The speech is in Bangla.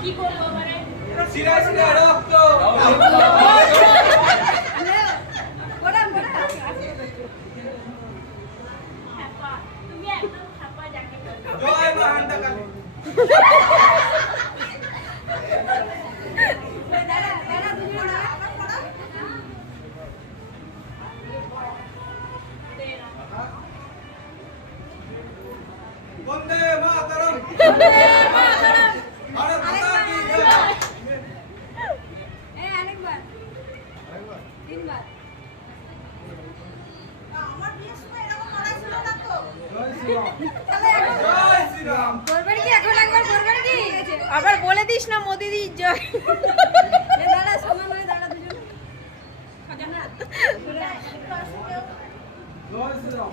কি করবো মানে সিরা সিরা রক্ত তুমি একদম ছাপা যাকে জয় মা হান্ডা কালী বন্দে মাতরম বন্দে মাতরম ভারত মাতা কি জয় আরেকবার তিনবার আমার বিয়ের সময় এরকম লড়াই ছিল না তো জয় শ্রীরাম জয় শ্রীরাম করবেন কি এখন একবার করবেন কি আবার বলে দিস না মোদি দি জয় দাঁড়া সমান হয়ে দাঁড়া দুজন জয় শ্রীরাম